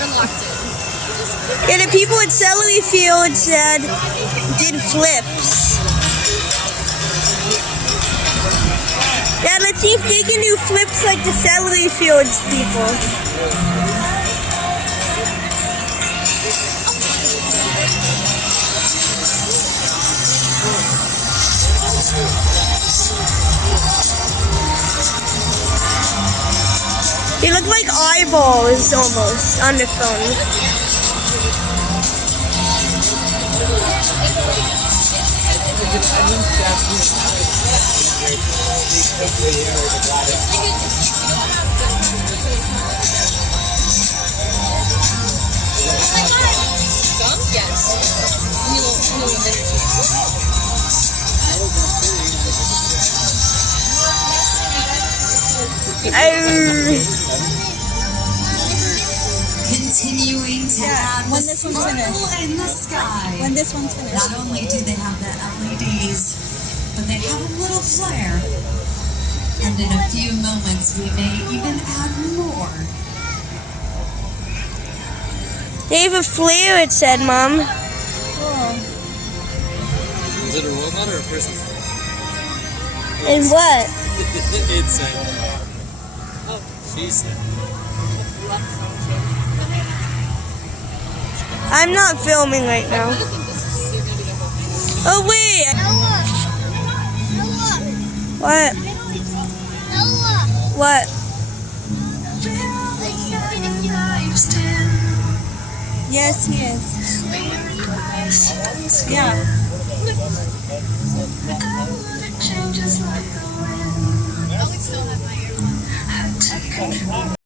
Yeah, the people at Celery Field said did flips. Yeah, let's see if they can do flips like the Celery Fields people. They look like eyeballs almost on the phone. Continuing to add the sparkle in the sky. When this one's finished. Not only do they have the LEDs, but they have a little flare. And in a few moments, we may even add more. They have a flare, it said, Mom. Oh. Is it a robot or a person? And what? It's a... Oh, she said. I'm not filming right now. Oh, wait. What? What? Yes, he is. Yeah. I would still have my ear.